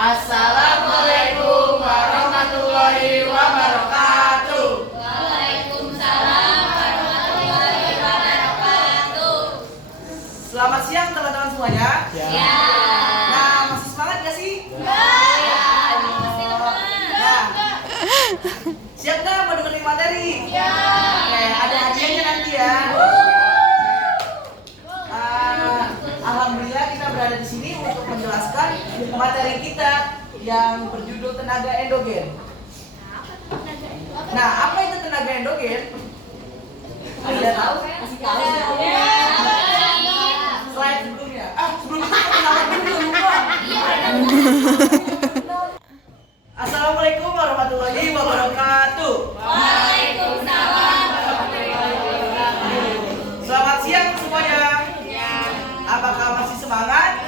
Assalamualaikum warahmatullahi wabarakatuh. Waalaikumsalam warahmatullahi wabarakatuh. Selamat siang teman-teman semuanya. Ya. Nah, masih semangat gak sih? Ya. Nah, siap gak mau dengerin materi? Ya. Oke, ada hadiahnya nanti ya. Alhamdulillah kita berada di sini untuk menjelaskan materi kita yang berjudul tenaga endogen. Nah, apa itu tenaga endogen? Ada tahu? Kasih tahu. Slide sebelumnya. Sebelum itu perkenalan dulu lupa. Assalamualaikum warahmatullahi wabarakatuh. Waalaikumsalam warahmatullahi wabarakatuh. Selamat siang semuanya. Apakah masih semangat?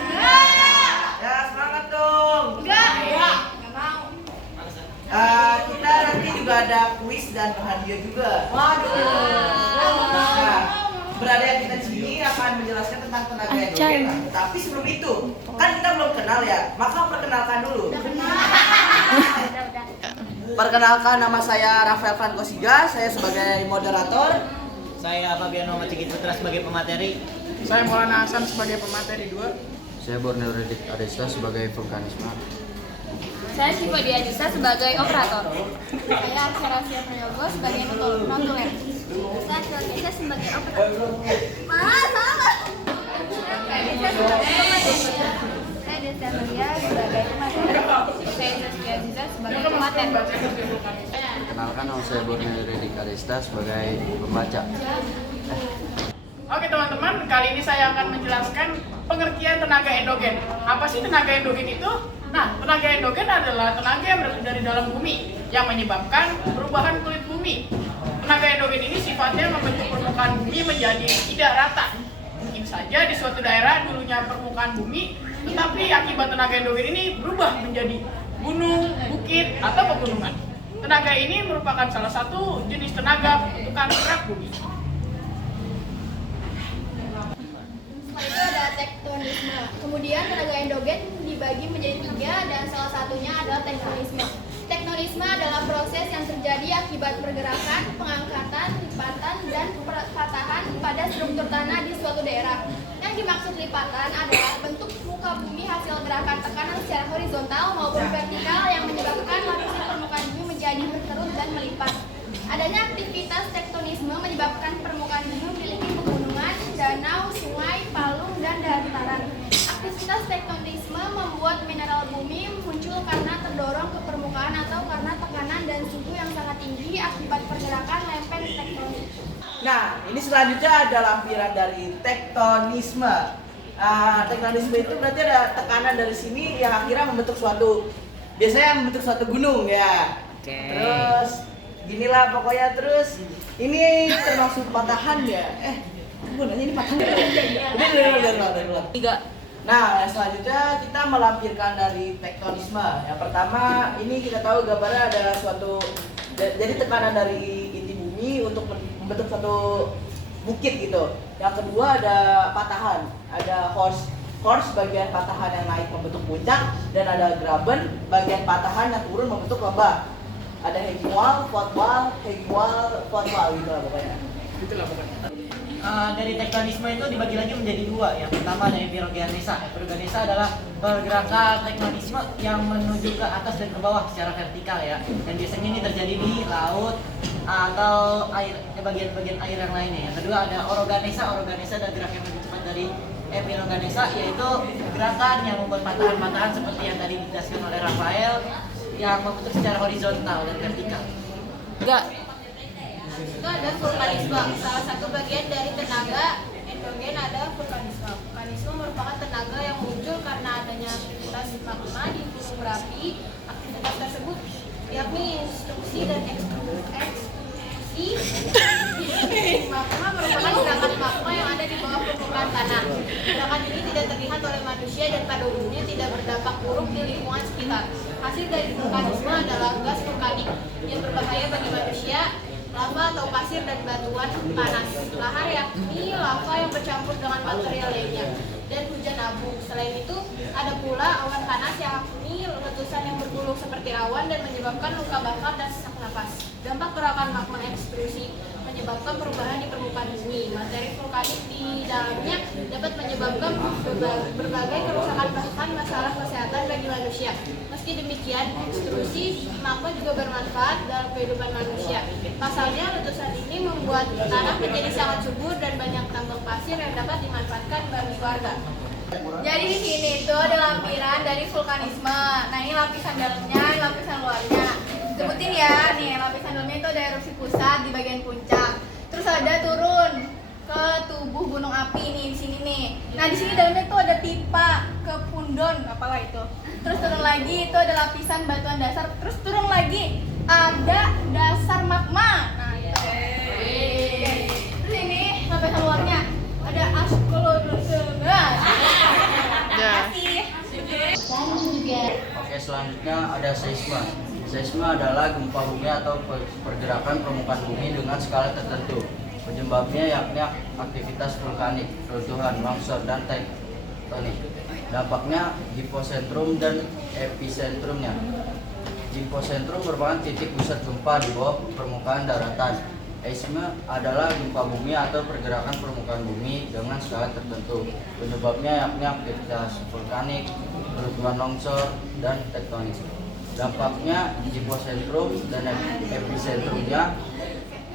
Ya, semangat dong. Kita nanti juga ada kuis dan hadiah juga. Nah, berada kita di sini akan menjelaskan tentang tenaga endogen. Tapi sebelum itu, kan kita belum kenal ya. Maka perkenalkan dulu. Perkenalkan, nama saya Rafael Franco Siga. Saya sebagai moderator. Saya Fabian Muhammad Cigit Putra sebagai pemateri. Saya Maulana Hasan sebagai pemateri 2. Saya Borneo Redik Adesta sebagai vulkanisme. Saya Syifa Diadisa sebagai operator. Saya Arsyarasia Prayogo sebagai notulen. Saya Silvia sebagai operator. Saya Desa Maria sebagai pemateri. Saya Zaskia Aziza sebagai pemater. Kenalkan, nama saya Borneo Redik Adesta sebagai pembaca. Oke teman-teman, kali ini saya akan menjelaskan pengertian tenaga endogen. Apa sih tenaga endogen itu? Nah, tenaga endogen adalah tenaga yang berasal dari dalam bumi yang menyebabkan perubahan kulit bumi. Tenaga endogen ini sifatnya membentuk permukaan bumi menjadi tidak rata. Mungkin saja di suatu daerah dulunya permukaan bumi, tetapi akibat tenaga endogen ini berubah menjadi gunung, bukit, atau pegunungan. Tenaga ini merupakan salah satu jenis tenaga pembentukan gerak bumi. Setelah itu ada tektonisme. Kemudian tenaga endogen dibagi menjadi 3 dan salah satunya adalah tektonisme. Tektonisme adalah proses yang terjadi akibat pergerakan, pengangkatan, lipatan, dan patahan pada struktur tanah di suatu daerah. Yang dimaksud lipatan adalah bentuk muka bumi hasil gerakan tekanan secara horizontal maupun vertikal yang menyebabkan lapisan permukaan bumi menjadi berkerut dan melipat. Adanya aktivitas tektonisme menyebabkan permukaan bumi memiliki pegunungan, danau, sungai, palung, dan dataran. Aktivitas tektonisme membuat mineral bumi muncul karena terdorong ke permukaan atau karena tekanan dan suhu yang sangat tinggi akibat pergerakan lempeng tektonik. Nah, ini selanjutnya ada lampiran dari tektonisme. Tektonisme itu berarti ada tekanan dari sini yang akhirnya membentuk biasanya membentuk suatu gunung ya. Terus ginilah pokoknya, terus ini termasuk patahan ya. Gue nanya ini patahan. Udah. 3. Nah, selanjutnya kita melampirkan dari tektonisme. Yang pertama, ini kita tahu gambarnya ada jadi tekanan dari inti bumi untuk membentuk suatu bukit gitu. Yang kedua ada patahan, ada horse bagian patahan yang naik membentuk puncak, dan ada graben bagian patahan yang turun membentuk lembah. Ada hanging wall, flat wall, hanging wall, flat wall gitu lah pokoknya. Itulah pokoknya. Dari tektonisme itu dibagi lagi menjadi 2. Yang pertama ada epirogenesa. Epirogenesa adalah pergerakan tektonisme yang menuju ke atas dan ke bawah secara vertikal ya. Dan biasanya ini terjadi di laut atau bagian-bagian air yang lainnya. Yang kedua ada orogenesa. Orogenesa adalah gerakan yang lebih cepat dari epirogenesa, yaitu gerakan yang membuat patahan-patahan seperti yang tadi dijelaskan oleh Rafael yang membentuk secara horizontal dan vertikal. 3. Itu ada vulkanisme. Salah satu bagian dari tenaga endogen ada vulkanisme. Vulkanisme merupakan tenaga yang muncul karena adanya aktivitas magma di gunung berapi. Aktivitas tersebut yakni instruksi dan ekstrusi magma merupakan gerakan magma yang ada di bawah permukaan tanah. Gerakan ini tidak terlihat oleh manusia dan pada umumnya tidak berdampak buruk di lingkungan sekitar. Hasil dari vulkanisme adalah gas vulkanik yang berbahaya bagi manusia, lava atau pasir dan batuan panas, lahar yakni lava yang bercampur dengan material lainnya, dan hujan abu. Selain itu, ada pula awan panas yakni letusan yang bergulung seperti awan dan menyebabkan luka bakar dan sesak napas. Dampak gerakan magma ekstrusi menyebabkan perubahan di permukaan bumi. Materi vulkanik di dalamnya dapat menyebabkan berbagai kerusakan bahkan masalah kesehatan bagi manusia. Meski demikian, ekstrusi magma juga bermanfaat dalam kehidupan manusia. Pasalnya, letusan ini membuat tanah menjadi sangat subur dan banyak tambang pasir yang dapat dimanfaatkan bagi warga. Jadi di sini itu ada lampiran dari vulkanisme. Nah, ini lapisan dalamnya, ini lapisan luarnya. Sebutin ya, nih lapisan dalamnya itu ada erupsi pusat di bagian puncak. Terus ada turun ke tubuh gunung api nih di sini nih. Nah, di sini dalamnya itu ada pipa ke pundon, apalah itu. Terus turun lagi itu ada lapisan batuan dasar. Terus turun lagi ada dasar magma. Nah, itu. Terus ini lapisan luarnya ada askolodosum. Oke, selanjutnya ada seisme. Seisme adalah gempa bumi atau pergerakan permukaan bumi dengan skala tertentu. Penyebabnya yakni aktivitas vulkanik, runtuhan, longsor, dan tektonik. Dampaknya hipocentrum dan epicentrumnya. Hipocentrum merupakan titik pusat gempa di bawah permukaan daratan. Seisme adalah gempa bumi atau pergerakan permukaan bumi dengan skala tertentu. Penyebabnya yakni aktivitas vulkanik, runtuhan longsor, dan tektonik. Dampaknya hipocentrum dan epicentrumnya.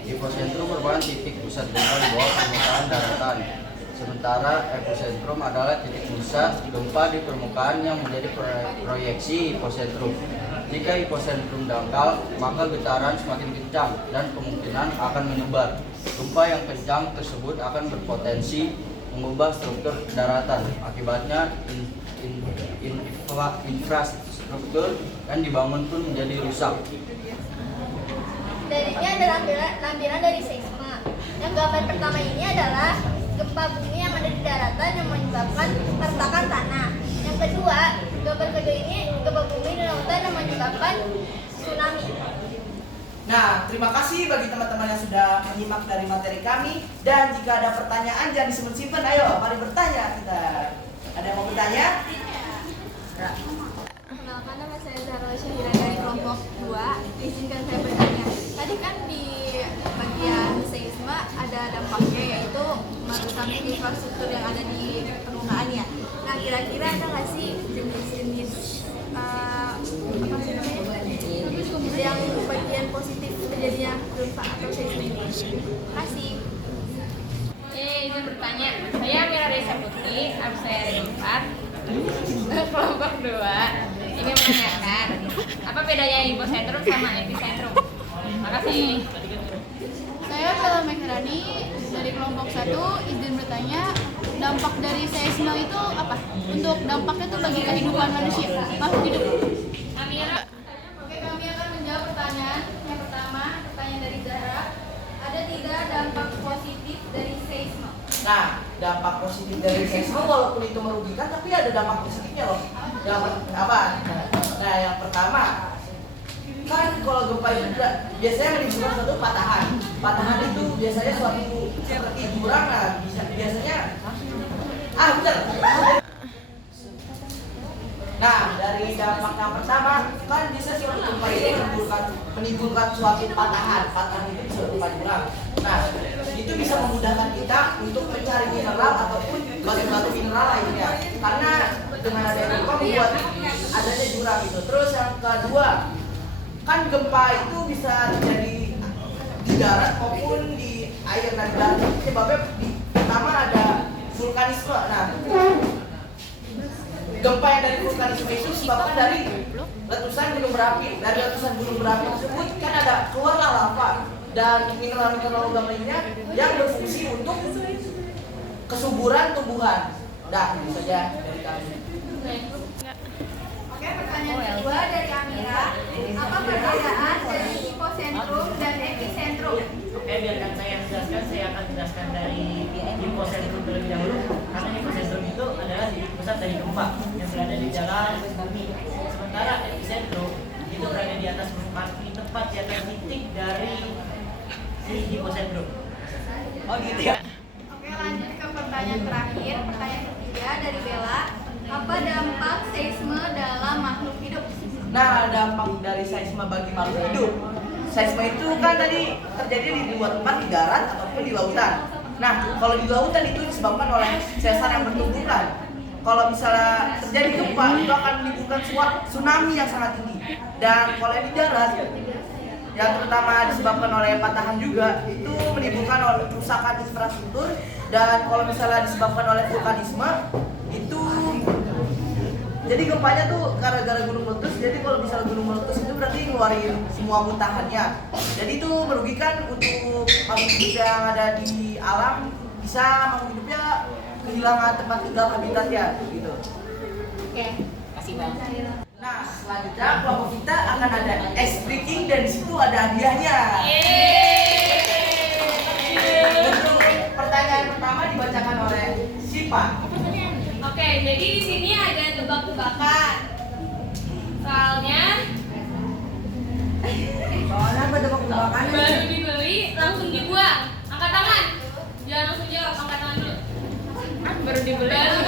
Hipocentrum merupakan titik pusat gempa di bawah permukaan daratan. Sementara epicentrum adalah titik pusat gempa di permukaan yang menjadi proyeksi hipocentrum. Jika hipocentrum dangkal, maka getaran semakin kencang dan kemungkinan akan menyebar. Gempa yang kencang tersebut akan berpotensi mengubah struktur daratan. Akibatnya infrastruktur yang dibangun pun menjadi rusak. Dan ini ada lampiran dari seisme. Yang gambar pertama ini adalah gempa bumi yang ada di daratan yang menyebabkan keretakan tanah. Yang kedua, gambar kedua ini gempa bumi di lautan yang menyebabkan tsunami. Nah, terima kasih bagi teman-teman yang sudah menyimak dari materi kami. Dan jika ada pertanyaan jangan disimpan-simpan, ayo mari bertanya kita. Ada yang mau bertanya? Perkenalkan, nama saya Zahra Syahira dari kelompok 2. Izinkan saya bertanya. Tadi kan di bagian seisme ada dampaknya, yaitu merusak infrastruktur yang ada di permukaan ya. Nah, kira-kira ada nggak sih jenis-jenis yang bagian positif terjadinya gempa atau seisme ini? Terima kasih. Izin bertanya, saya Mira Reza Putri, absen 4, kelompok 2. Ini menanyakan, apa bedanya hipocentrum sama epicentrum? Makasih. Saya Bella Mehrani dari kelompok 1, izin bertanya, dampak dari seisme itu apa? Untuk dampaknya itu bagi kehidupan manusia, makhluk hidup. Amira. Oke, kami akan menjawab pertanyaan. Yang pertama, pertanyaan dari Zahra. Ada 3 dampak positif dari seisme. Nah, dampak positif dari seisme walaupun itu merugikan, tapi ada dampak positifnya loh. Dampak apa? Nah, yang pertama, kan kalau gempa itu biasanya menimbulkan suatu patahan. Patahan itu biasanya suatu seperti jurang. Nah, biasanya betul. Nah, dari dampak yang pertama, kan bisa suatu gempa itu menimbulkan suatu patahan. Patahan itu bisa berupa jurang. Nah, itu bisa memudahkan kita untuk mencari mineral ataupun batu-batu mineral lainnya. Karena dengan adanya gempa membuat adanya jurang itu. Terus yang kedua, kan gempa itu bisa terjadi di darat maupun di air. Nah, di darat itu sebabnya pertama ada vulkanisme. Nah, gempa yang dari vulkanisme itu disebabkan dari letusan gunung berapi. Dari letusan gunung berapi tersebut kan ada keluarlah lava dan mineral-mineral logam lainnya yang berfungsi untuk kesuburan tumbuhan. Nah, itu saja dari kami. Oke, pertanyaan kedua dari Amira. Apa perbedaan dari hipocentrum dan epicentrum? Oke, biarkan saya jelaskan. Saya akan jelaskan dari hipocentrum terlebih dahulu. Karena hipocentrum itu adalah titik pusat dari gempa yang berada di dalam bumi. Sementara epicentrum itu berada di atas permukaan bumi, tepat di atas titik dari si hipocentrum. Oh gitu ya. Oke, lanjut ke pertanyaan terakhir. Pertanyaan ketiga dari Bella. Apa dampak seisme dalam makhluk hidup? Nah, dampak dari seisme bagi makhluk hidup. Seisme itu kan tadi terjadi di dua tempat, di darat ataupun di lautan. Nah, kalau di lautan itu disebabkan oleh sesar yang bertumbukan. Kalau misalnya terjadi gempa, itu akan menimbulkan tsunami yang sangat tinggi. Dan kalau di darat, yang terutama disebabkan oleh patahan juga, itu menimbulkan oleh kerusakan infrastruktur. Dan kalau misalnya disebabkan oleh vulkanisme, itu jadi gempanya tuh gara-gara gunung meletus. Jadi kalau misalnya gunung meletus itu berarti ngeluarin semua muntahannya. Jadi itu merugikan untuk makhluk hidup yang ada di alam, bisa makhluk hidupnya kehilangan tempat tinggal habitatnya gitu. Oke. Kasih Bang. Nah, selanjutnya kelompok kita akan ada ice breaking dan di situ ada hadiahnya. Untuk pertanyaan pertama dibacakan oleh Sipa. Oke, jadi di sini ada tebak-tebakan. Soalnya apa tebak-tebakan? baru dibeli langsung dibuang. Angkat tangan. Jangan langsung jawab, angkat tangan dulu. Baru dibeli langsung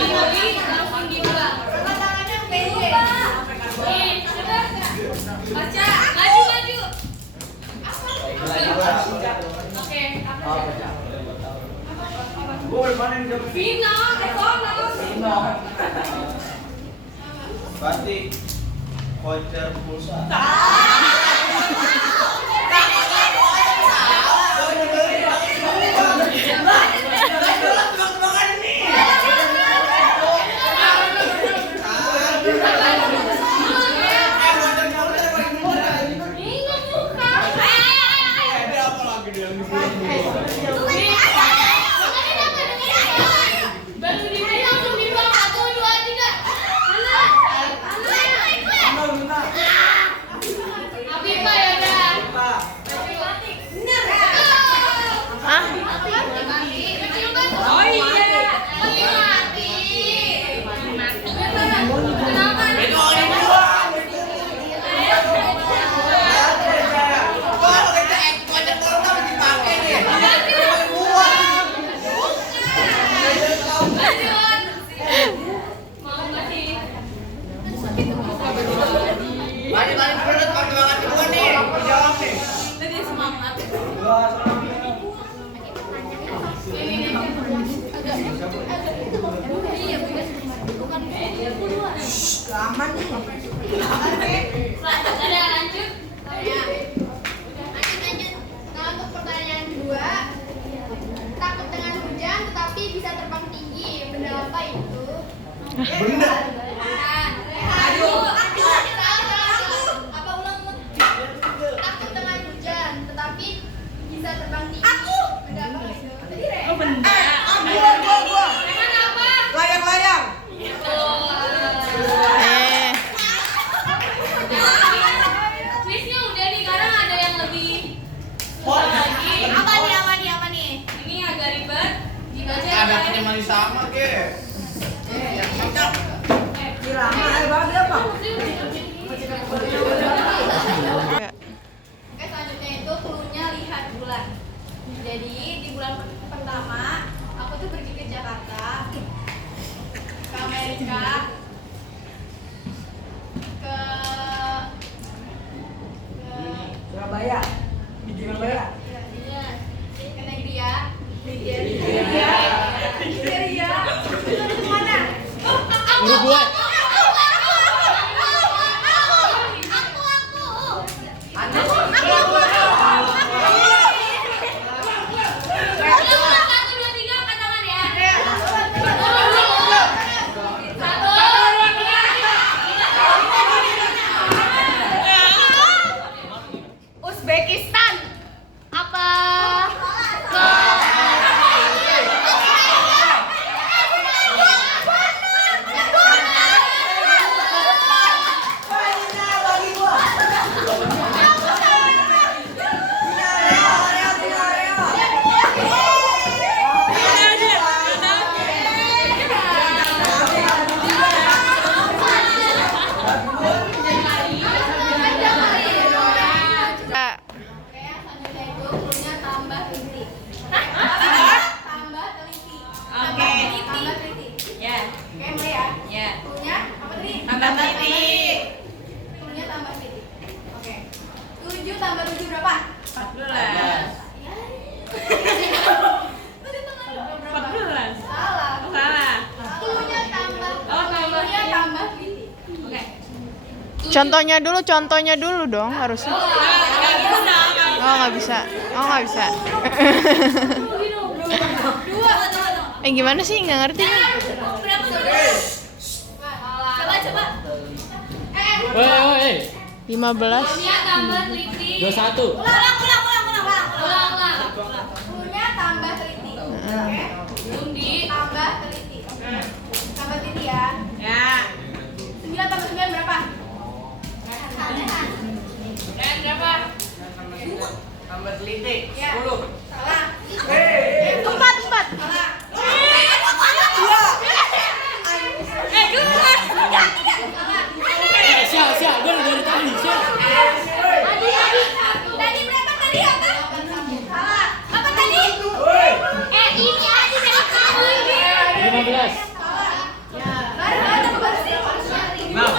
dibuang. Angkat tangannya Lupa. Nih, coba. Baca, maju. Oke, apa? Vino, Vino. Berarti voucher pulsa. Baru dibeli langsung dibuang. 1, 2, 3. Afifa ya udah. Oh iya. Mati. Kenapa? Mau nggak sih? Lebih semangat. Selanjutnya lanjut. Lanjut. Nah, untuk pertanyaan kedua, takut dengan hujan tetapi bisa terbang tinggi. Benda apa itu? Benda. Aduh. Apa ulang? Takut dengan hujan tetapi bisa terbang tinggi. Benda apa itu? Emang apa? Layang-layang. Quiznya udah nih, sekarang ada yang lebih lagi. Apa nih? Ini agak ribet. Dibaca ya. Ada penyemani sama ke? Oke, selanjutnya itu cluenya lihat bulan. Jadi di bulan pertama aku tuh pergi ke Jakarta, ke Amerika, ke Surabaya. Di Surabaya. ke Nigeria, kemana? Uruguay. Satu, dua, tiga, angkat tangan ya. Satu, Uzbekistan. Apa? Oke, selanjutnya itu cluenya tambah teliti. Tambah teliti. Oke. Tambah teliti. Ya. Oke, mulai ya. Ya. Cluenya apa tadi? Tambah teliti. Cluenya tambah Contohnya dulu dong harusnya. Oh nggak bisa. Gimana sih nggak ngerti? Coba. 15. Punya tambah teliti. 21. Ulang. Punya tambah teliti. Oke. Undi. Tambah teliti. Tambah teliti ya. Ya. 9 tambah 9 berapa? Dan berapa? Tambah teliti. Ya. 10. Salah. 4. Salah. Siap, gue dari tadi, siap. Tadi berapa tadi apa? Salah. Apa tadi? Ini Adi dari kamu. 15. Nah.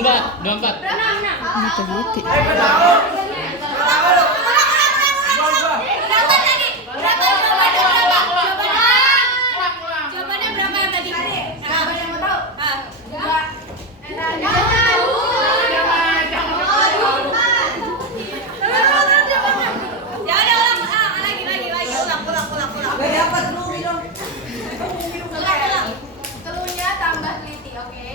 24. Teliti. Jawabannya berapa yang tadi? Jawaban yang mau tahu? Telurnya tambah teliti, oke?